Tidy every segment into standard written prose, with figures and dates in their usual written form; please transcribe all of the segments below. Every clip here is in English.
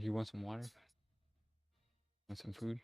You want some water? Want some food?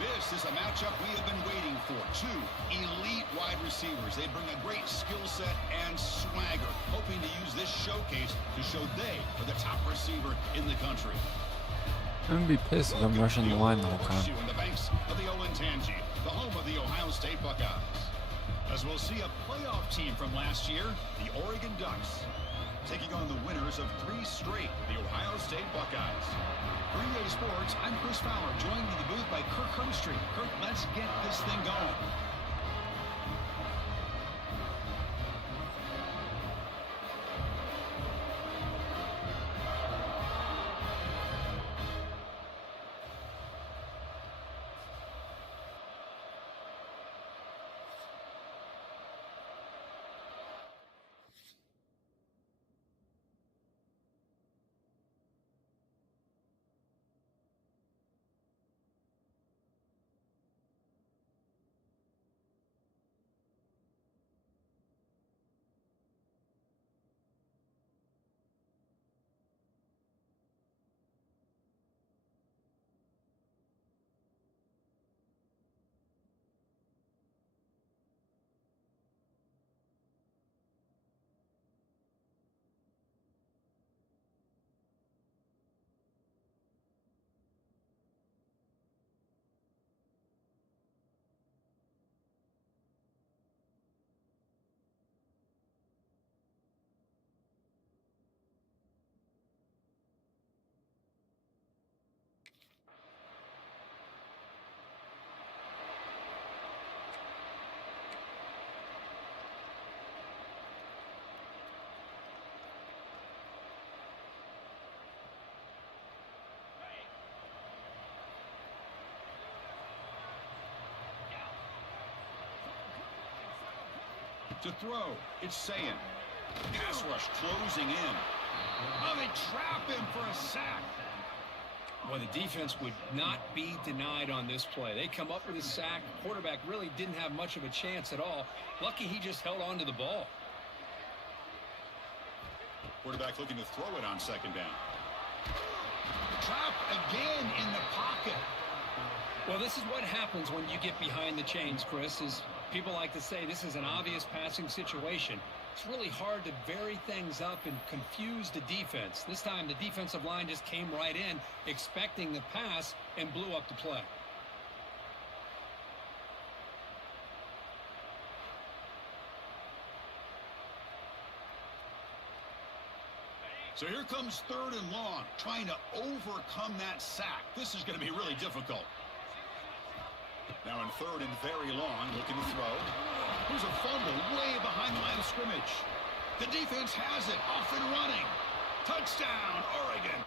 This is a matchup we have been waiting for. Two elite wide receivers. They bring a great skill set and swagger, hoping to use this showcase to show they are the top receiver in the country. I'm gonna be pissed if I'm rushing the line the whole time. In the banks of the Olentangy, the home of the Ohio State Buckeyes. As we'll see a playoff team from last year, the Oregon Ducks, taking on the winners of 3 straight, the Ohio State Buckeyes. For EA Sports, I'm Chris Fowler, joined in the booth by Kirk Herbstreit. Kirk, let's get this thing going. To throw, it's Sayan. Pass rush closing in. Oh, they trap him for a sack. Well, the defense would not be denied on this play. They come up with a sack. Quarterback really didn't have much of a chance at all. Lucky he just held on to the ball. Quarterback looking to throw it on second down. Trapped again in the pocket. Well, this is what happens when you get behind the chains, Chris, is people like to say this is an obvious passing situation. It's really hard to vary things up and confuse the defense. This time the defensive line just came right in expecting the pass and blew up the play. So here comes third and long, trying to overcome that sack. This is going to be really difficult. Now in third and very long, looking to throw. Here's a fumble way behind the line of scrimmage. The defense has it, off and running. Touchdown, Oregon.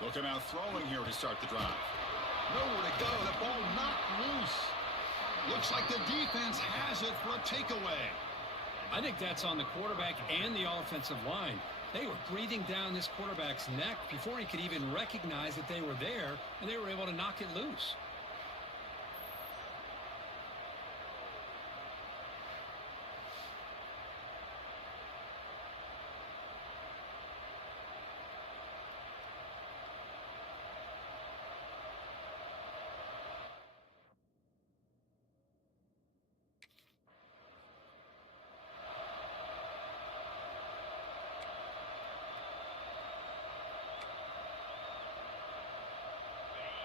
Looking out throwing here to start the drive. Nowhere to go, the ball knocked loose. Looks like the defense has it for a takeaway. I think that's on the quarterback and the offensive line. They were breathing down this quarterback's neck before he could even recognize that they were there, and they were able to knock it loose.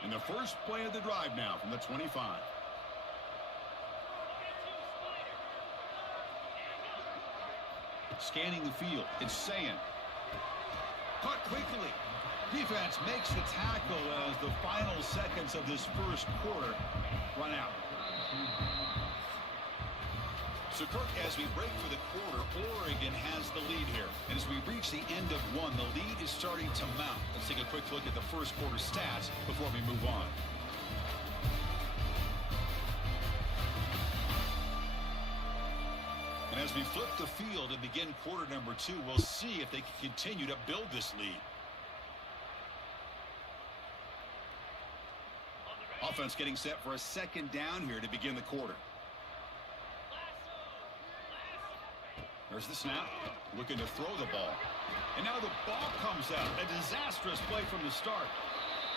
In the first play of the drive now from the 25. Scanning the field, it's Sayan. Caught quickly. Defense makes the tackle as the final seconds of this first quarter run out. So, Kirk, as we break for the quarter, Oregon has the lead here. And as we reach the end of one, the lead is starting to mount. Let's take a quick look at the first quarter stats before we move on. And as we flip the field and begin quarter number two, we'll see if they can continue to build this lead. Offense getting set for a second down here to begin the quarter. There's the snap, looking to throw the ball. And now the ball comes out. A disastrous play from the start.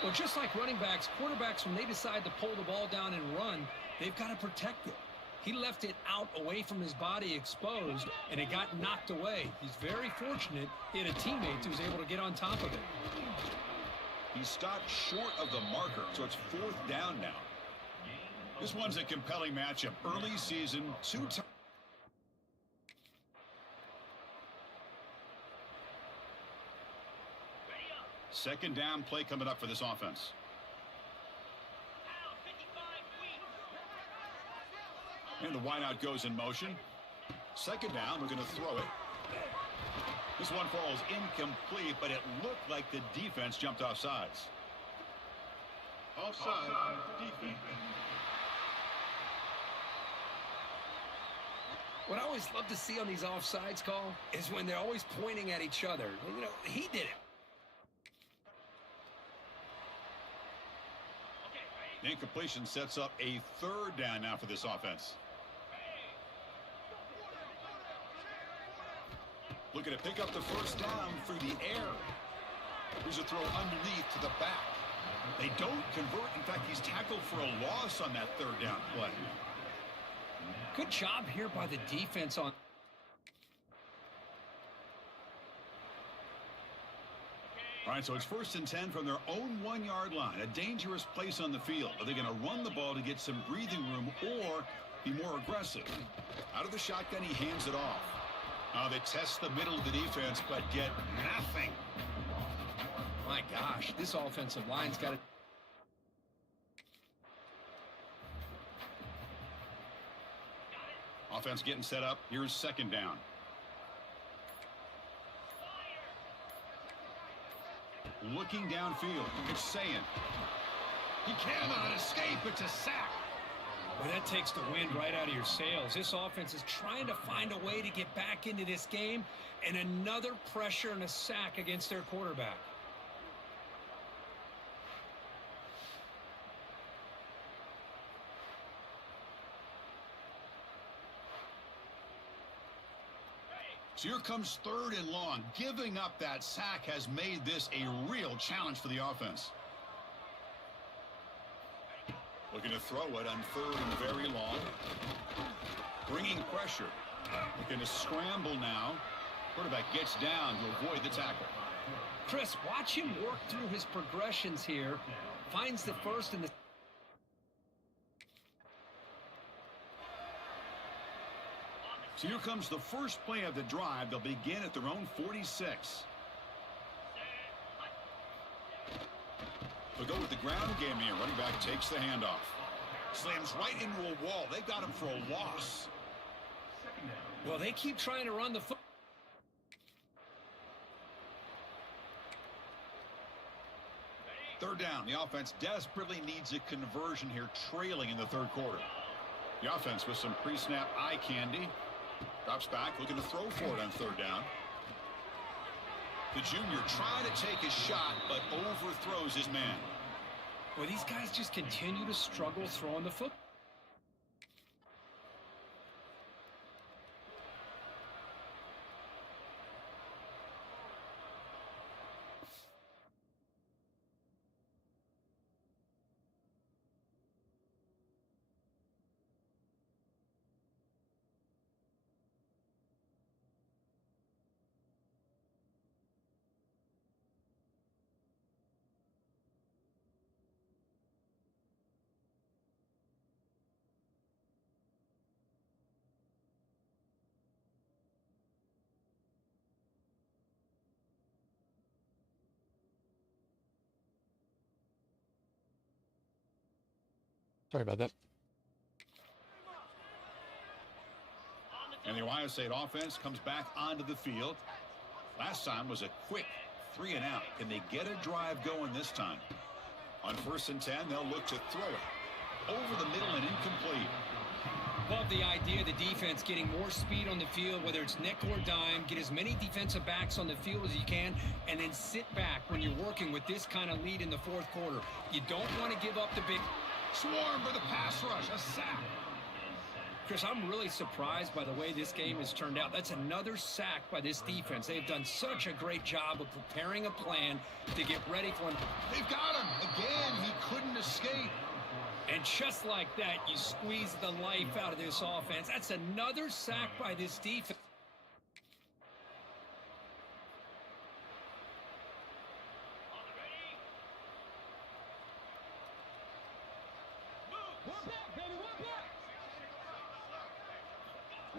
Well, just like running backs, quarterbacks, when they decide to pull the ball down and run, they've got to protect it. He left it out away from his body exposed, and it got knocked away. He's very fortunate he had a teammate who was able to get on top of it. He stopped short of the marker, so it's fourth down now. This one's a compelling matchup. Early season, two times. Second down play coming up for this offense. And the wideout goes in motion. Second down, we're going to throw it. This one falls incomplete, but it looked like the defense jumped off sides. Offside defense. What I always love to see on these offsides call is when they're always pointing at each other. You know, he did it. Incompletion sets up a third down now for this offense. Looking to pick up the first down through the air. Here's a throw underneath to the back. They don't convert. In fact, he's tackled for a loss on that third down play. Good job here by the defense on. All right, so it's 1st and 10 from their own 1-yard line. A dangerous place on the field. Are they going to run the ball to get some breathing room or be more aggressive? Out of the shotgun, he hands it off. They test the middle of the defense, but get nothing. My gosh, this offensive line's got it. Offense getting set up. Here's second down. Looking downfield. It's saying he cannot escape. It's a sack. Well, that takes the wind right out of your sails. This offense is trying to find a way to get back into this game, and another pressure and a sack against their quarterback. So here comes 3rd and long. Giving up that sack has made this a real challenge for the offense. Looking to throw it on 3rd and very long. Bringing pressure. Looking to scramble now. Quarterback gets down to avoid the tackle. Chris, watch him work through his progressions here. Finds the first and the... So here comes the first play of the drive. They'll begin at their own 46. They'll go with the ground game here. Running back takes the handoff. Slams right into a wall. They got him for a loss. Well, they keep trying to run the foot. Third down. The offense desperately needs a conversion here, trailing in the 3rd quarter. The offense with some pre-snap eye candy. Drops back, looking to throw for it on 3rd down. The junior trying to take a shot, but overthrows his man. Well, these guys just continue to struggle throwing the foot. Sorry about that. And the Ohio State offense comes back onto the field. Last time was a quick 3 and out. Can they get a drive going this time? On 1st and 10, they'll look to throw it over the middle and incomplete. Love the idea of the defense getting more speed on the field, whether it's nickel or dime. Get as many defensive backs on the field as you can, and then sit back when you're working with this kind of lead in the 4th quarter. You don't want to give up the big... Swarm for the pass rush, a sack. Chris, I'm really surprised by the way this game has turned out. That's another sack by this defense. They've done such a great job of preparing a plan to get ready for him. They've got him. Again, he couldn't escape. And just like that, you squeeze the life out of this offense. That's another sack by this defense.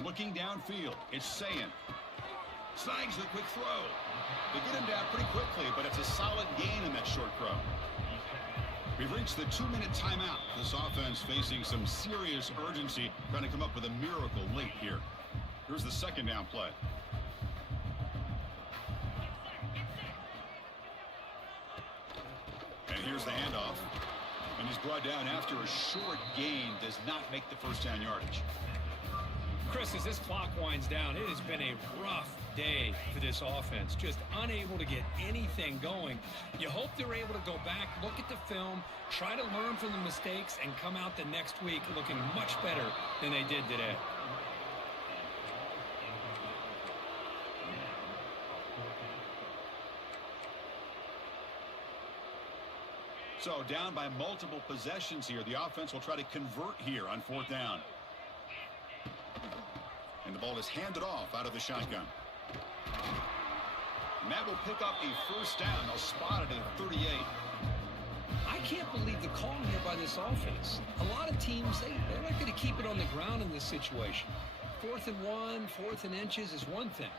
Looking downfield, it's saying. Snags the quick throw. They get him down pretty quickly, but it's a solid gain in that short throw. We've reached the 2-minute timeout. This offense facing some serious urgency, trying to come up with a miracle late here. Here's the 2nd down play. And here's the handoff. And he's brought down after a short gain. Does not make the 1st down yardage. Chris, as this clock winds down, it has been a rough day for this offense. Just unable to get anything going. You hope they're able to go back, look at the film, try to learn from the mistakes, and come out the next week looking much better than they did today. So down by multiple possessions here. The offense will try to convert here on 4th down. And the ball is handed off out of the shotgun. And that will pick up a 1st down. They'll spot it at 38. I can't believe the call here by this offense. A lot of teams, they're not going to keep it on the ground in this situation. 4th and 1, 4th and inches is one thing.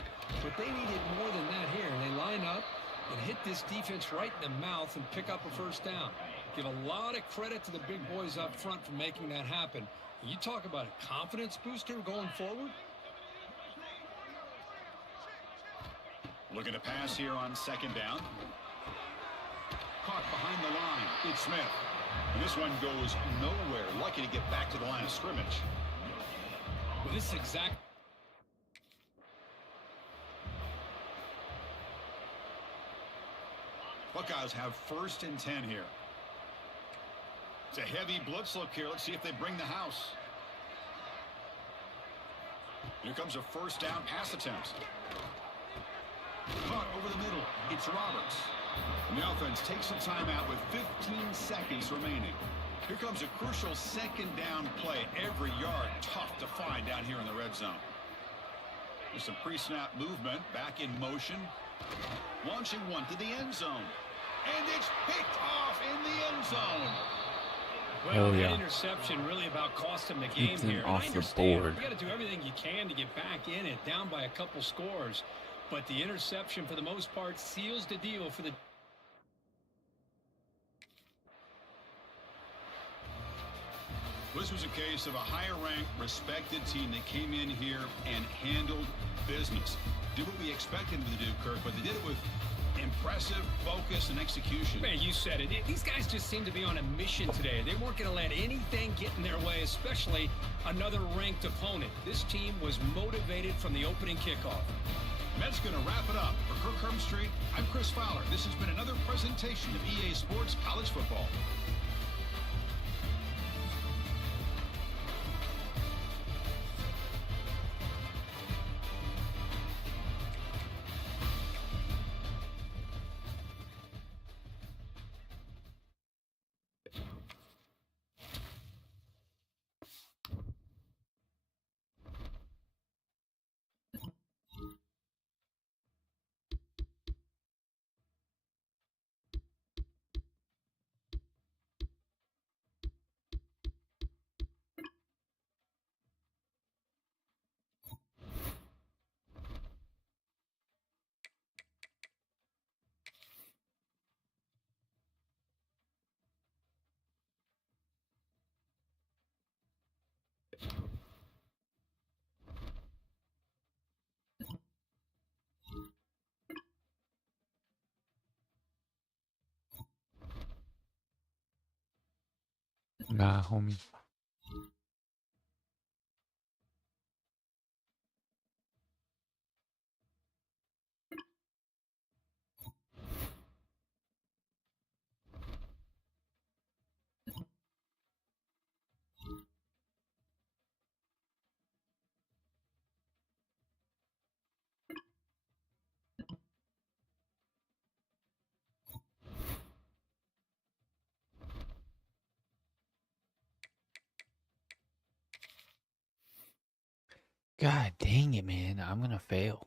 But they needed more than that here. And they line up and hit this defense right in the mouth and pick up a 1st down. Give a lot of credit to the big boys up front for making that happen. You talk about a confidence booster going forward. Looking to pass here on 2nd down. caught behind the line. It's Smith. And this one goes nowhere. Lucky to get back to the line of scrimmage. Well, this is exact. Buckeyes have 1st and 10 here. It's a heavy blitz look here. Let's see if they bring the house. Here comes a 1st down pass attempt. Caught over the middle. It's Roberts. And the offense takes a timeout with 15 seconds remaining. Here comes a crucial 2nd down play. Every yard tough to find down here in the red zone. There's some pre-snap movement. Back in motion. Launching one to the end zone. And it's picked off in the end zone. Well, that yeah. interception really about cost him the game Keeps him here. off I the understand. board. You got to do everything you can to get back in it, down by a couple scores. But the interception, for the most part, seals the deal for the. This was a case of a higher-ranked, respected team that came in here and handled business. Did what we expected them to do, Kirk, but they did it with impressive focus and execution. Man, you said it. These guys just seem to be on a mission today. They weren't going to let anything get in their way, especially another ranked opponent. This team was motivated from the opening kickoff. And that's going to wrap it up. For Kirk Herbstreit, I'm Chris Fowler. This has been another presentation of EA Sports College Football. Nah, homie. God dang it, man. I'm gonna fail.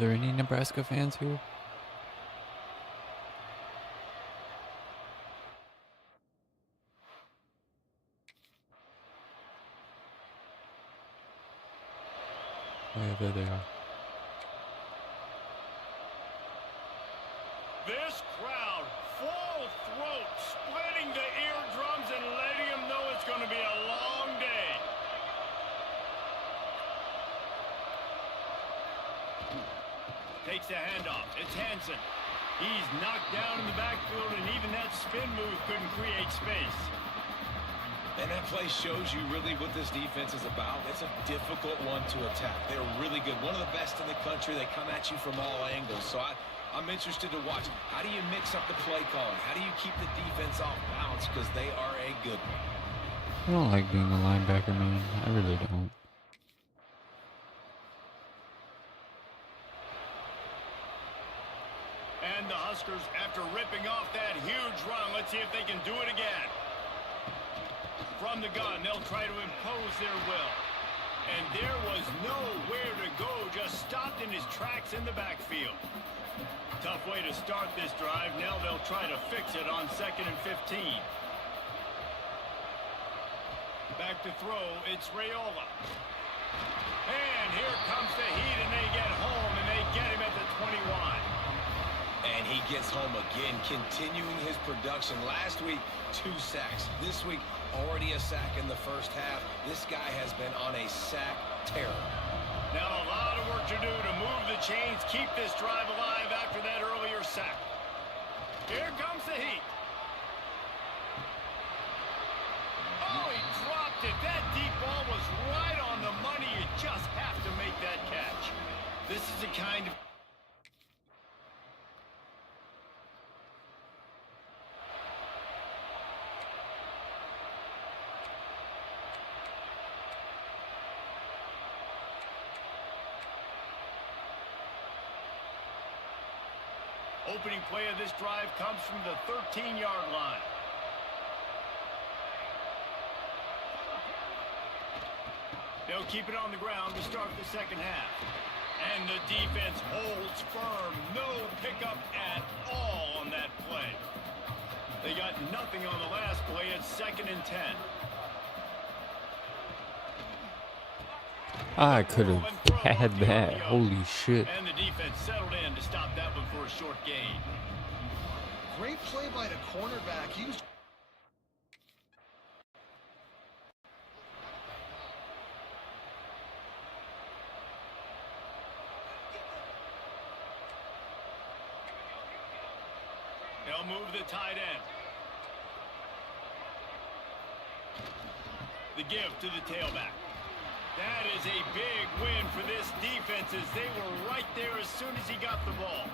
there any Nebraska fans here? Oh yeah, there they are. This crowd, full throat, splitting the eardrums and letting them know it's going to be a long day. Takes the handoff. It's Hansen. He's knocked down in the backfield, and even that spin move couldn't create space. And that play shows you really what this defense is about. It's a difficult one to attack. They're really good. One of the best in the country. They come at you from all angles. So I'm interested to watch. How do you mix up the play calling? How do you keep the defense off balance? Because they are a good one. I don't like being a linebacker, man. I really don't. And the Huskers, after ripping off that huge run, let's see if they can do it again. From the gun, they'll try to impose their will. And there was nowhere to go, just stopped in his tracks in the backfield. Tough way to start this drive. Now they'll try to fix it on 2nd and 15. Back to throw, it's Raiola. And here comes the heat, and they get home, and they get him at the 21. And he gets home again, continuing his production. Last week, 2 sacks. This week, already a sack in the first half. This guy has been on a sack terror. Now a lot of work to do to move the chains, keep this drive alive after that earlier sack. Here comes the heat. Oh, he dropped it. That deep ball was right on the money. You just have to make that catch. This is the kind of... Opening play of this drive comes from the 13-yard line. They'll keep it on the ground to start the second half. And the defense holds firm. No pickup at all on that play. They got nothing on the last play. It's 2nd and 10. I could have had that. Holy shit. And the defense settled in to stop that one for a short gain. Great play by the cornerback. He was... They'll move the tight end. The give to the tailback. That is a big win for this defense as they were right there as soon as he got the ball.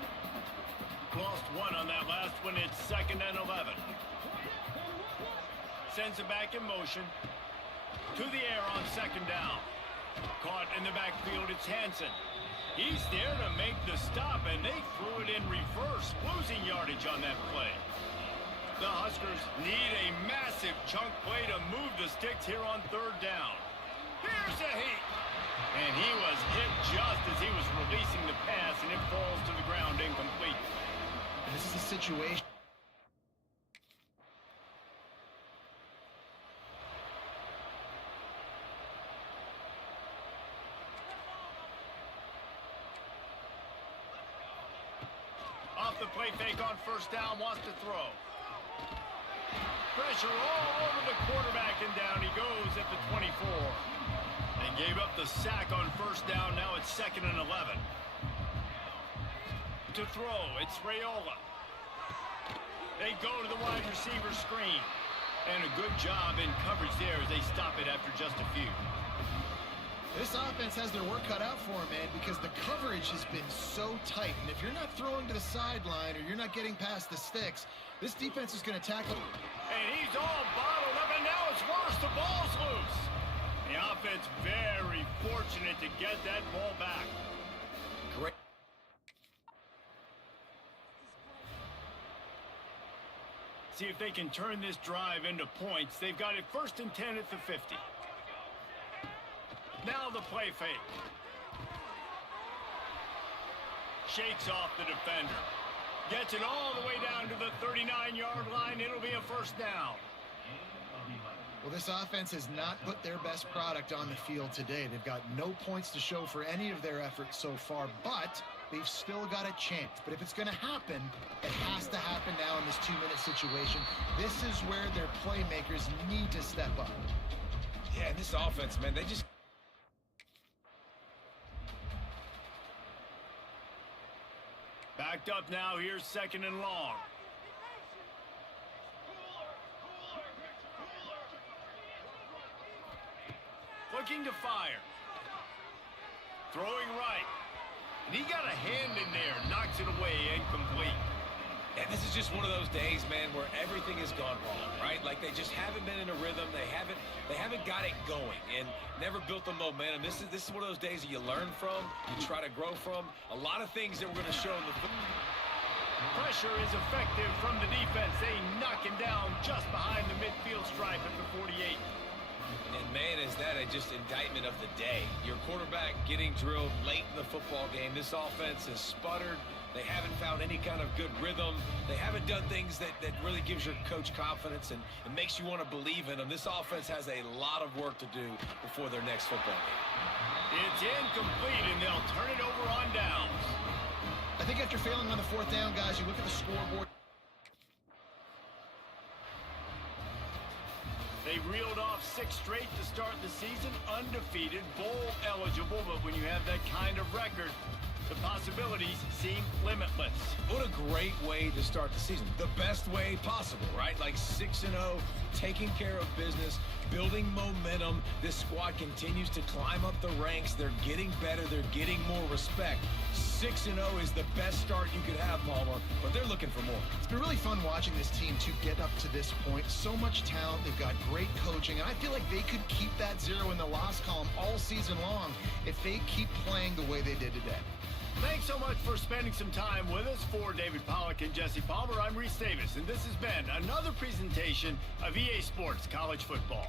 Lost one on that last one. It's 2nd and 11. Sends it back in motion. To the air on 2nd down. Caught in the backfield. It's Hansen. He's there to make the stop, and they threw it in reverse, losing yardage on that play. The Huskers need a massive chunk play to move the sticks here on 3rd down. Here's the heat. And he was hit just as he was releasing the pass, and it falls to the ground incomplete. This is a situation. Off the play fake on 1st down, wants to throw. Pressure all over the quarterback, and down he goes at the 24. And gave up the sack on 1st down. Now it's 2nd and 11. To throw, it's Raiola. They go to the wide receiver screen. And a good job in coverage there as they stop it after just a few. This offense has their work cut out for them, man, because the coverage has been so tight. And if you're not throwing to the sideline or you're not getting past the sticks, this defense is going to tackle. And he's all bottled up, and now it's worse. The ball's loose. The offense very fortunate to get that ball back. Great. See if they can turn this drive into points. They've got it 1st and 10 at the 50. Now the play fake. Shakes off the defender. Gets it all the way down to the 39-yard line. It'll be a first down. Well, this offense has not put their best product on the field today. They've got no points to show for any of their efforts so far, but they've still got a chance. But if it's going to happen, it has to happen now in this 2-minute situation. This is where their playmakers need to step up. Yeah, this offense, man, they just... Backed up now. Here's 2nd and long. Looking to fire. Throwing right. And he got a hand in there. Knocks it away. Incomplete. And this is just one of those days, man, where everything has gone wrong, right? Like they just haven't been in a rhythm. They haven't got it going and never built the momentum. This is one of those days that you learn from, you try to grow from. A lot of things that we're going to show in the Pressure is effective from the defense. They knock him down just behind the midfield stripe at the 48. And man, is that just indictment of the day. Your quarterback getting drilled late in the football game. This offense has sputtered. They haven't found any kind of good rhythm. They haven't done things that really gives your coach confidence and makes you want to believe in them. This offense has a lot of work to do before their next football game. It's incomplete, and they'll turn it over on downs. I think after failing on the 4th down, guys, you look at the scoreboard. They reeled off 6 straight to start the season, undefeated, bowl eligible, but when you have that kind of record, the possibilities seem limitless. What a great way to start the season. The best way possible, right? Like 6-0, taking care of business, building momentum. This squad continues to climb up the ranks. They're getting better. They're getting more respect. 6-0 is the best start you could have, Palmer, but they're looking for more. It's been really fun watching this team to get up to this point. So much talent. They've got great coaching, and I feel like they could keep that 0 in the loss column all season long if they keep playing the way they did today. Thanks so much for spending some time with us. For David Pollack and Jesse Palmer, I'm Reese Davis, and this has been another presentation of EA Sports College Football.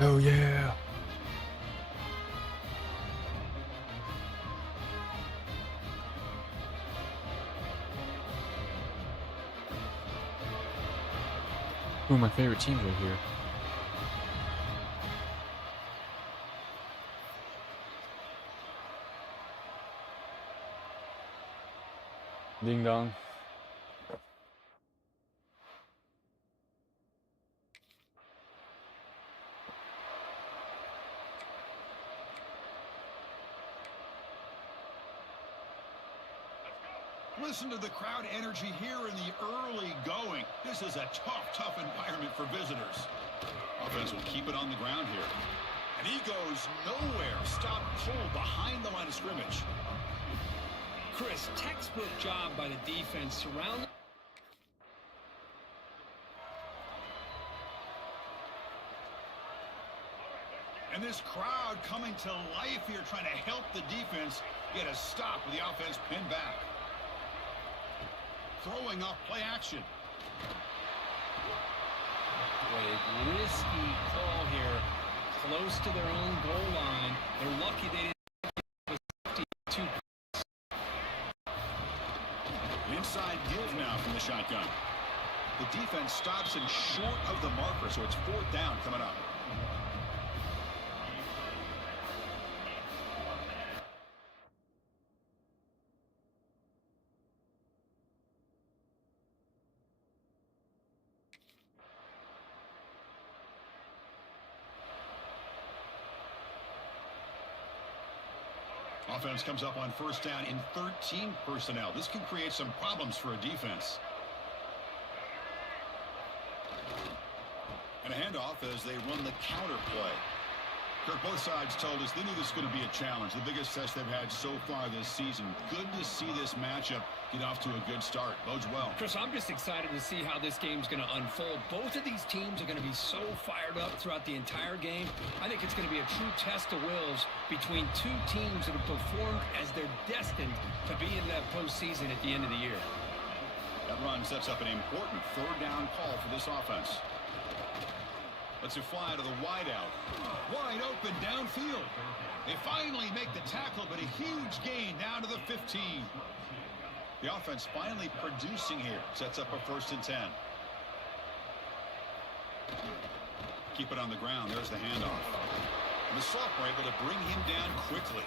Oh yeah. One of my favorite teams right here. Ding dong. Listen to the crowd energy here in the early going. This is a tough environment for visitors. Offense will keep it on the ground here. And he goes nowhere. Stop cold behind the line of scrimmage. Chris, textbook job by the defense surrounding. And this crowd coming to life here, trying to help the defense get a stop with the offense pinned back. Throwing up play action. What a risky call here. Close to their own goal line. They're lucky they didn't get 2. Inside give now from the shotgun. The defense stops him short of the marker, so it's 4th down coming up. Offense comes up on 1st down in 13 personnel. This can create some problems for a defense. And a handoff as they run the counter play. Kirk, both sides told us they knew this was going to be a challenge. The biggest test they've had so far this season. Good to see this matchup get off to a good start. Bodes well. Chris, I'm just excited to see how this game's going to unfold. Both of these teams are going to be so fired up throughout the entire game. I think it's going to be a true test of wills between two teams that have performed as they're destined to be in that postseason at the end of the year. That run sets up an important 3rd down call for this offense. Lets it fly to the wideout. Wide open downfield. They finally make the tackle, but a huge gain down to the 15. The offense finally producing here. Sets up a 1st and 10. Keep it on the ground. There's the handoff. And the sophomore able to bring him down quickly.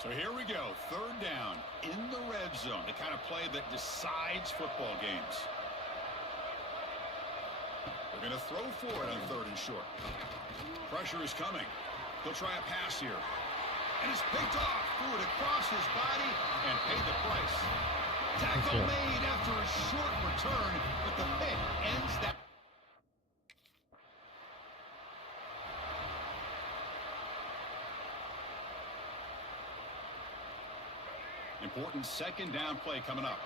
So here we go, 3rd down in the red zone, the kind of play that decides football games. They're going to throw for it on 3rd and short. Pressure is coming. He'll try a pass here. And it's picked off, threw it across his body and paid the price. Tackle made after a short return, but the pick ends that. Important 2nd down play coming up.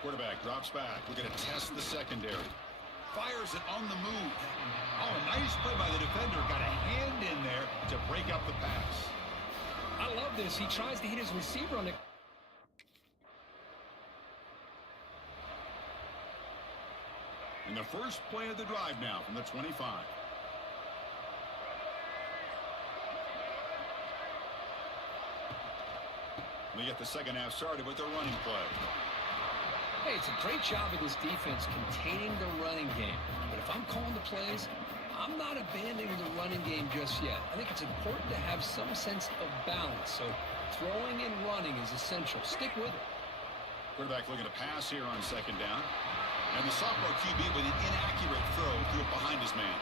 Quarterback drops back. We're going to test the secondary. Fires it on the move. Oh, a nice play by the defender. Got a hand in there to break up the pass. I love this. He tries to hit his receiver on the... And the first play of the drive now from the 25. We get the 2nd half started with the running play. Hey, it's a great job of this defense containing the running game. But if I'm calling the plays, I'm not abandoning the running game just yet. I think it's important to have some sense of balance. So throwing and running is essential. Stick with it. Quarterback looking to pass here on 2nd down. And the sophomore QB with an inaccurate throw threw it behind his man.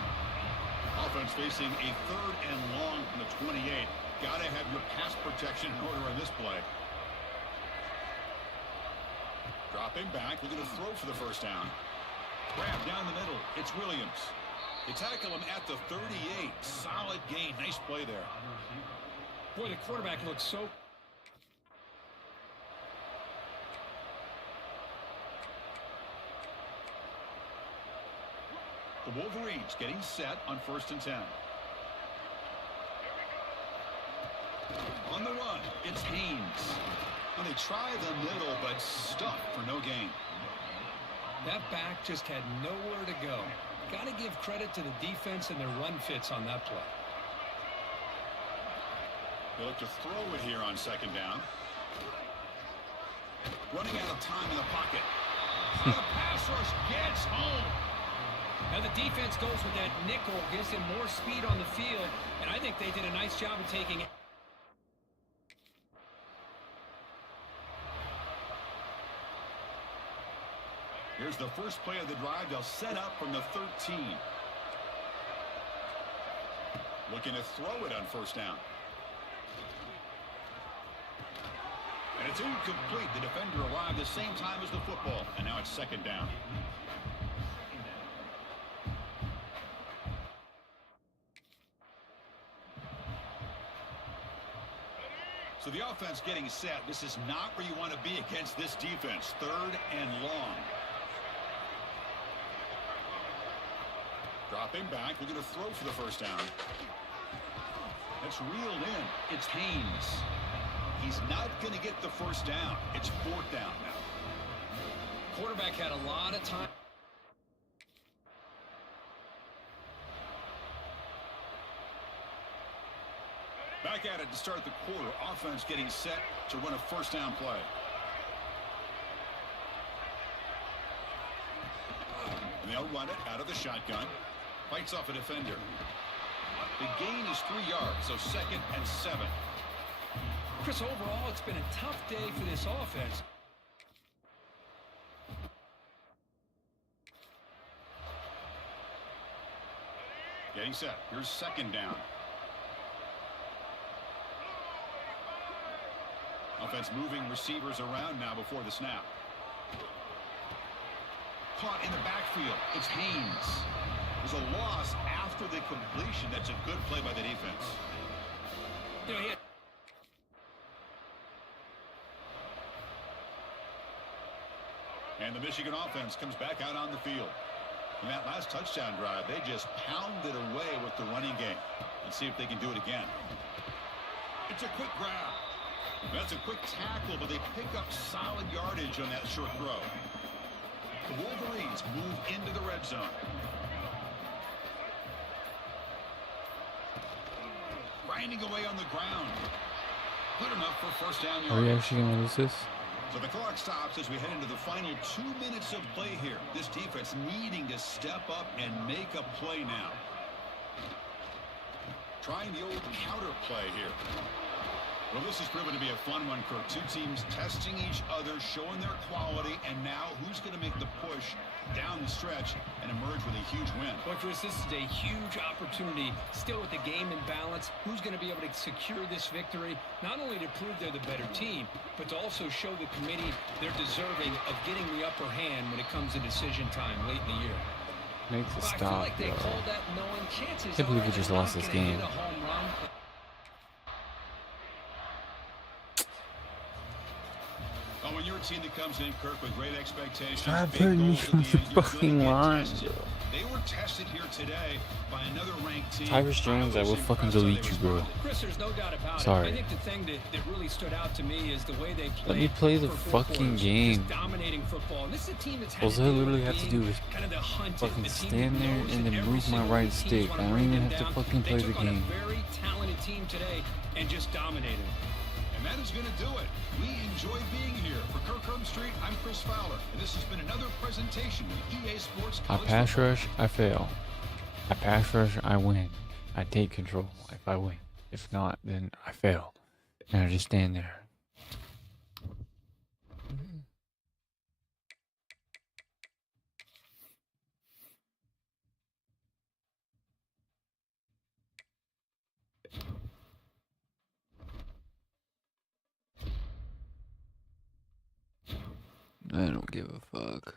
Offense facing a 3rd and long from the 28. Got to have your pass protection in order on this play. Dropping back, we're going to throw for the 1st down. Grab down the middle. It's Williams. They tackle him at the 38. Solid gain. Nice play there. Boy, the quarterback looks so... The Wolverines getting set on 1st and 10. On the run, it's Haynes. Well, they try the middle, but stuffed for no gain. That back just had nowhere to go. Got to give credit to the defense and their run fits on that play. They look to throw it here on second down. Running out of time in the pocket. The pass rush gets home. Now the defense goes with that nickel, gives him more speed on the field, and I think they did a nice job of taking it. Here's the first play of the drive. They'll set up from the 13. Looking to throw it on first down. And it's incomplete. The defender arrived the same time as the football, and now it's second down. So the offense getting set. This is not where you want to be against this defense. Third and long. Dropping back, looking to throw for the first down. That's reeled in. It's Haynes. He's not going to get the first down. It's fourth down now. Quarterback had a lot of time. Back at it to start the quarter. Offense getting set to run a first down play. And they'll run it out of the shotgun. Fights off a defender. The gain is 3 yards, so second and 7. Chris, overall, it's been a tough day for this offense. Getting set. Here's second down. Offense moving receivers around now before the snap. Caught in the backfield. It's Haynes. There's a loss after the completion. That's a good play by the defense. You know, And the Michigan offense comes back out on the field. In that last touchdown drive, they just pounded away with the running game. Let's see if they can do it again. It's a quick grab. That's a quick tackle, but they pick up solid yardage on that short throw. The Wolverines move into the red zone. Grinding away on the ground. Good enough for first down Are we yardage. actually gonna lose this? So the clock stops as we head into the final 2 minutes of play here. This defense needing to step up and make a play now. Trying the old counter play here. Well, this has proven to be a fun one, Kirk. Two teams testing each other, showing their quality, and now who's going to make the push down the stretch and emerge with a huge win? Well, Chris, this is a huge opportunity. Still with the game in balance, who's going to be able to secure this victory? Not only to prove they're the better team, but to also show the committee they're deserving of getting the upper hand when it comes to decision time late in the year. Make the Well, I feel stop, like they bro. called that knowing chances Can't believe are we just they're lost not this gonna hit game. a home run. Oh, when you're a team that comes in, Kirk, with great expectations, Stop big putting me goals at on the the end, you're fucking gonna get line, tested. bro. They were tested here today by another ranked team. Tyrus Jones, I will fucking delete you, bro. Chris, there's no doubt about Sorry. it. I think the thing that really stood out to me is the way they played. Let me play the for 4 fucking quarters, game. just dominating football. And this is a team that's had All to I deal literally with have to being do is kind of the hunted, fucking the team stand that there knows and that then every move my single right teams stick. wanna I don't bring even them have to down. fucking They play the took on game. a very talented team today and just dominated. And that is going to do it. We enjoy being here. For Kirk Street, I'm Chris Fowler, and this has been another presentation of EA Sports I College pass Football. rush, I fail. I pass rush, I win. I take control if I win. If not, then I fail. And I just stand there. I don't give a fuck.